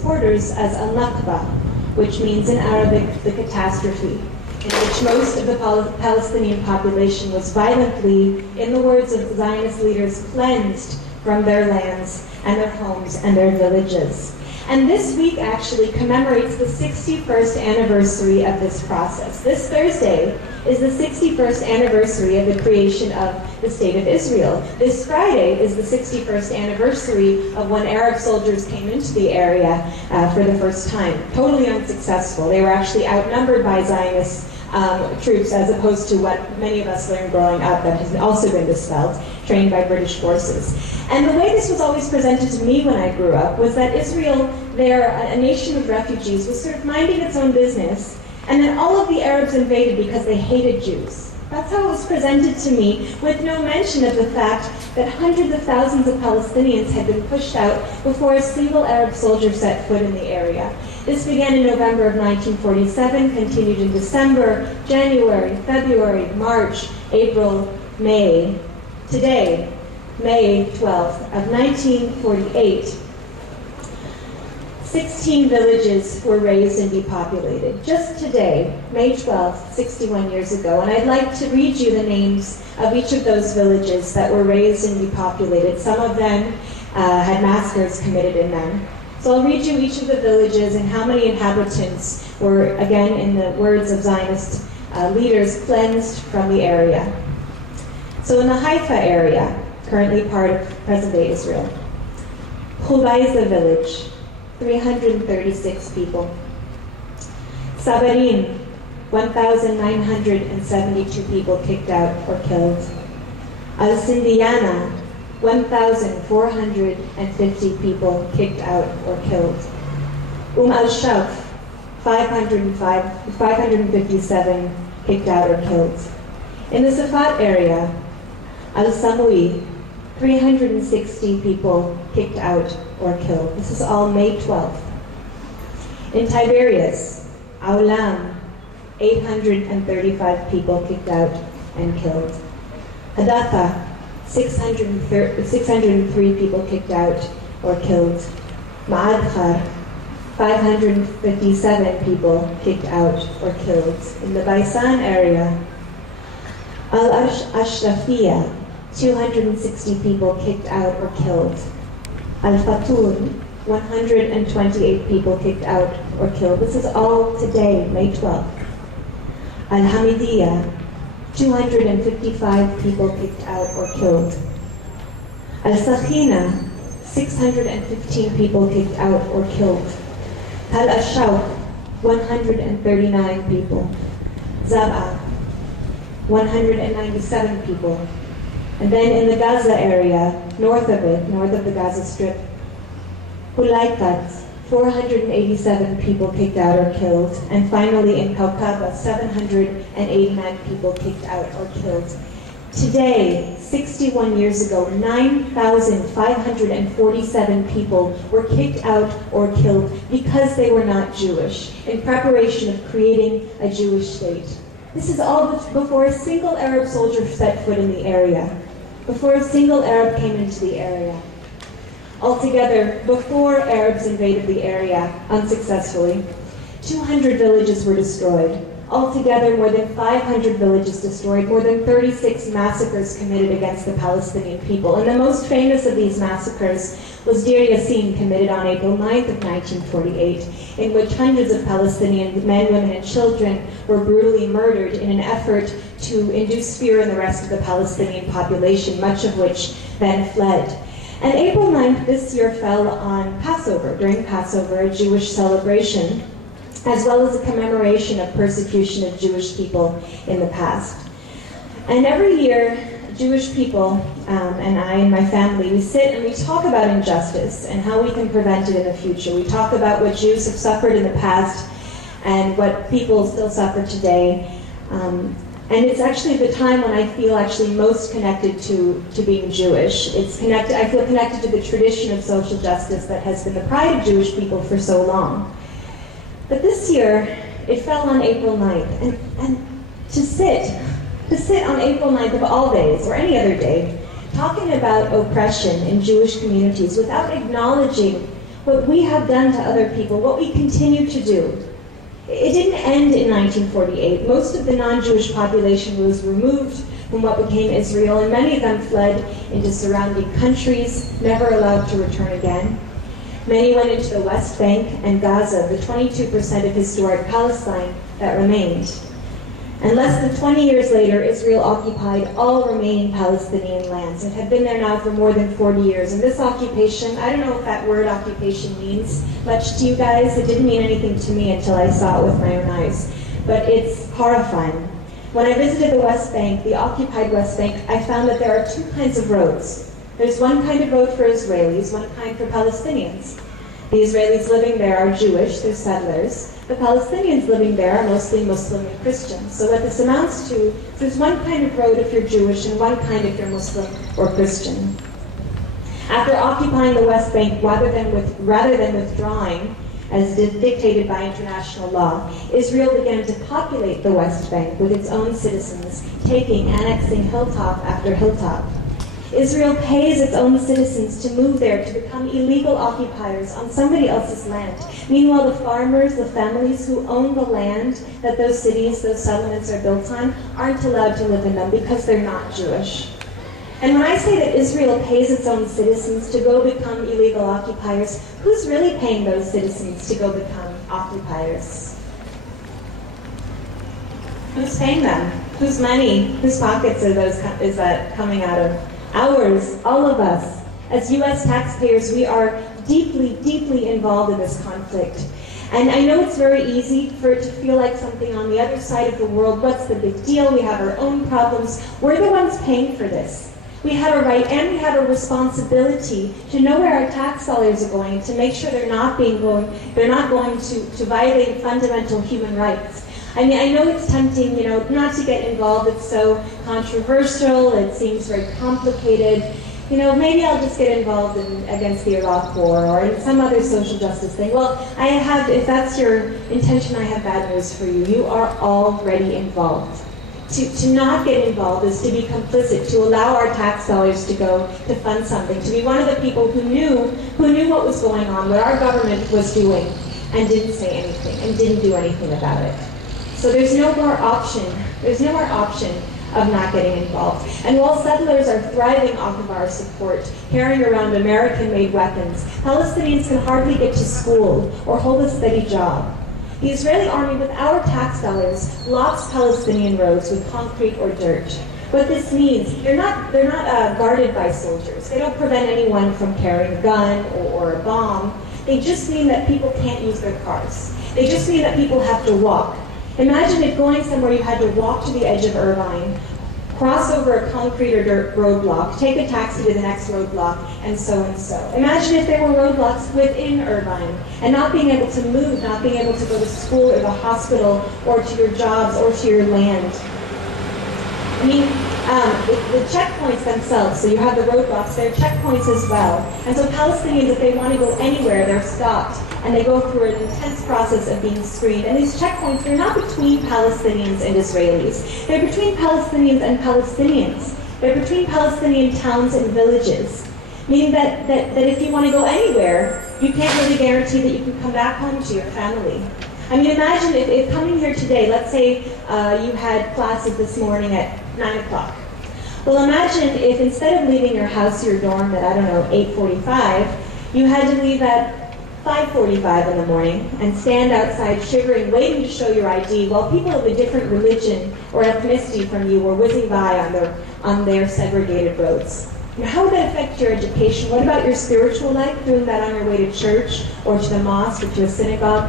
supporters as a Nakba, which means in Arabic, the catastrophe, in which most of the Palestinian population was violently, in the words of Zionist leaders, cleansed from their lands and their homes and their villages. And this week actually commemorates the 61st anniversary of this process. This Thursday is the 61st anniversary of the creation of the State of Israel. This Friday is the 61st anniversary of when Arab soldiers came into the area for the first time. Totally unsuccessful. They were actually outnumbered by Zionist troops, as opposed to what many of us learned growing up that has also been dispelled, trained by British forces. And the way this was always presented to me when I grew up was that Israel, there, a nation of refugees, was sort of minding its own business, and then all of the Arabs invaded because they hated Jews. That's how it was presented to me, with no mention of the fact that hundreds of thousands of Palestinians had been pushed out before a single Arab soldier set foot in the area. This began in November of 1947, continued in December, January, February, March, April, May. Today, May 12th of 1948, 16 villages were razed and depopulated. Just today, May 12th, 61 years ago, and I'd like to read you the names of each of those villages that were razed and depopulated. Some of them had massacres committed in them. So I'll read you each of the villages and how many inhabitants were, again, in the words of Zionist leaders, cleansed from the area. So in the Haifa area, currently part of present-day Israel, Khubaiza village, 336 people. Sabarin, 1,972 people kicked out or killed. Al-Sindiyana, 1,450 people kicked out or killed. Al-Shawf, 557 kicked out or killed. In the Safat area, Al-Samui, 360 people kicked out or killed. This is all May 12th. In Tiberias, Aulam, 835 people kicked out and killed. Hadatha, 603 people kicked out or killed. Ma'adkhar, 557 people kicked out or killed. In the Baisan area, Al-Ashrafiyah, 260 people kicked out or killed. Al-Fatun, 128 people kicked out or killed. This is all today, May 12th. Al-Hamidiyah, 255 people kicked out or killed. Al-Sakhina, 615 people kicked out or killed. Tal Ashawq, 139 people. Zab'a, 197 people. And then in the Gaza area, north of the Gaza Strip, Hulaykat, 487 people kicked out or killed. And finally in Kaukaba, 789 people kicked out or killed. Today, 61 years ago, 9,547 people were kicked out or killed because they were not Jewish, in preparation of creating a Jewish state. This is all before a single Arab soldier set foot in the area, before a single Arab came into the area. Altogether, before Arabs invaded the area unsuccessfully, 200 villages were destroyed. Altogether, more than 500 villages destroyed, more than 36 massacres committed against the Palestinian people. And the most famous of these massacres was Deir Yassin, committed on April 9th of 1948, in which hundreds of Palestinian men, women, and children were brutally murdered in an effort to induce fear in the rest of the Palestinian population, much of which then fled. And April 9th this year fell on Passover, during Passover, a Jewish celebration, as well as a commemoration of persecution of Jewish people in the past. And every year, Jewish people, and I and my family, we sit and we talk about injustice and how we can prevent it in the future. We talk about what Jews have suffered in the past and what people still suffer today. And it's actually the time when I feel actually most connected to being Jewish. I feel connected to the tradition of social justice that has been the pride of Jewish people for so long. But this year, it fell on April 9th, and to sit on April 9th of all days, or any other day, talking about oppression in Jewish communities without acknowledging what we have done to other people, what we continue to do. It didn't end in 1948. Most of the non-Jewish population was removed from what became Israel, and many of them fled into surrounding countries, never allowed to return again. Many went into the West Bank and Gaza, the 22% of historic Palestine that remained. And less than 20 years later, Israel occupied all remaining Palestinian lands. It had been there now for more than 40 years. And this occupation, I don't know if that word occupation means much to you guys. It didn't mean anything to me until I saw it with my own eyes. But it's horrifying. When I visited the West Bank, the occupied West Bank, I found that there are two kinds of roads. There's one kind of road for Israelis, one kind for Palestinians. The Israelis living there are Jewish, they're settlers. The Palestinians living there are mostly Muslim and Christian. So what this amounts to, there's one kind of road if you're Jewish and one kind if you're Muslim or Christian. After occupying the West Bank rather than withdrawing, as dictated by international law, Israel began to populate the West Bank with its own citizens, annexing hilltop after hilltop. Israel pays its own citizens to move there to become illegal occupiers on somebody else's land. Meanwhile, the farmers, the families who own the land that those cities, those settlements are built on, aren't allowed to live in them because they're not Jewish. And when I say that Israel pays its own citizens to go become illegal occupiers, who's really paying those citizens to go become occupiers? Who's paying them? Whose money, whose pockets is that coming out of? Ours, all of us. As US taxpayers, we are deeply, deeply involved in this conflict. And I know it's very easy for it to feel like something on the other side of the world. What's the big deal? We have our own problems. We're the ones paying for this. We have a right and we have a responsibility to know where our tax dollars are going, to make sure they're not going to violate fundamental human rights. I mean, I know it's tempting, not to get involved. It's so controversial. It seems very complicated. Maybe I'll just get involved against the Iraq War or in some other social justice thing. Well, if that's your intention, I have bad news for you. You are already involved. To not get involved is to be complicit, to allow our tax dollars to go to fund something, to be one of the people who knew what was going on, what our government was doing, and didn't say anything, and didn't do anything about it. So there's no more option of not getting involved. And while settlers are thriving off of our support, carrying around American-made weapons, Palestinians can hardly get to school or hold a steady job. The Israeli army, with our tax dollars, blocks Palestinian roads with concrete or dirt. What this means, they're not guarded by soldiers. They don't prevent anyone from carrying a gun or a bomb. They just mean that people can't use their cars. They just mean that people have to walk. Imagine if going somewhere you had to walk to the edge of Irvine, cross over a concrete or dirt roadblock, take a taxi to the next roadblock, and so and so. Imagine if there were roadblocks within Irvine, and not being able to move, not being able to go to school or the hospital, or to your jobs, or to your land. I mean, the checkpoints themselves, so you have the roadblocks, they're checkpoints as well. And so Palestinians, if they want to go anywhere, they're stopped, and they go through an intense process of being screened. And these checkpoints, they're not between Palestinians and Israelis. They're between Palestinians and Palestinians. They're between Palestinian towns and villages. Meaning that if you want to go anywhere, you can't really guarantee that you can come back home to your family. I mean, imagine if coming here today, let's say you had classes this morning at 9 o'clock. Well, imagine if instead of leaving your house, your dorm at, 8:45, you had to leave at 5:45 in the morning and stand outside shivering, waiting to show your ID while people of a different religion or ethnicity from you were whizzing by on their segregated roads. Now, how would that affect your education? What about your spiritual life, doing that on your way to church or to the mosque or to a synagogue?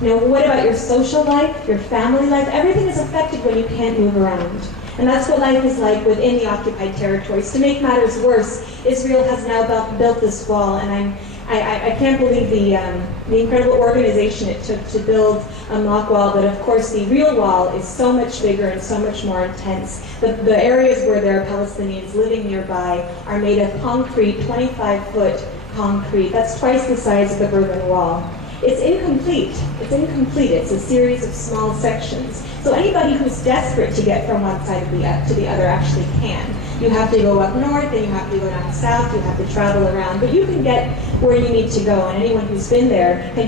What about your social life, your family life? Everything is affected when you can't move around. And that's what life is like within the occupied territories. To make matters worse, Israel has now built this wall, and I can't believe the incredible organization it took to build a mock wall, but of course the real wall is so much bigger and so much more intense. The areas where there are Palestinians living nearby are made of concrete, 25-foot concrete. That's twice the size of the Berlin Wall. It's incomplete. It's a series of small sections. So anybody who's desperate to get from one side to the other actually can. You have to go up north, and you have to go down south, you have to travel around, but you can get where you need to go, and anyone who's been there can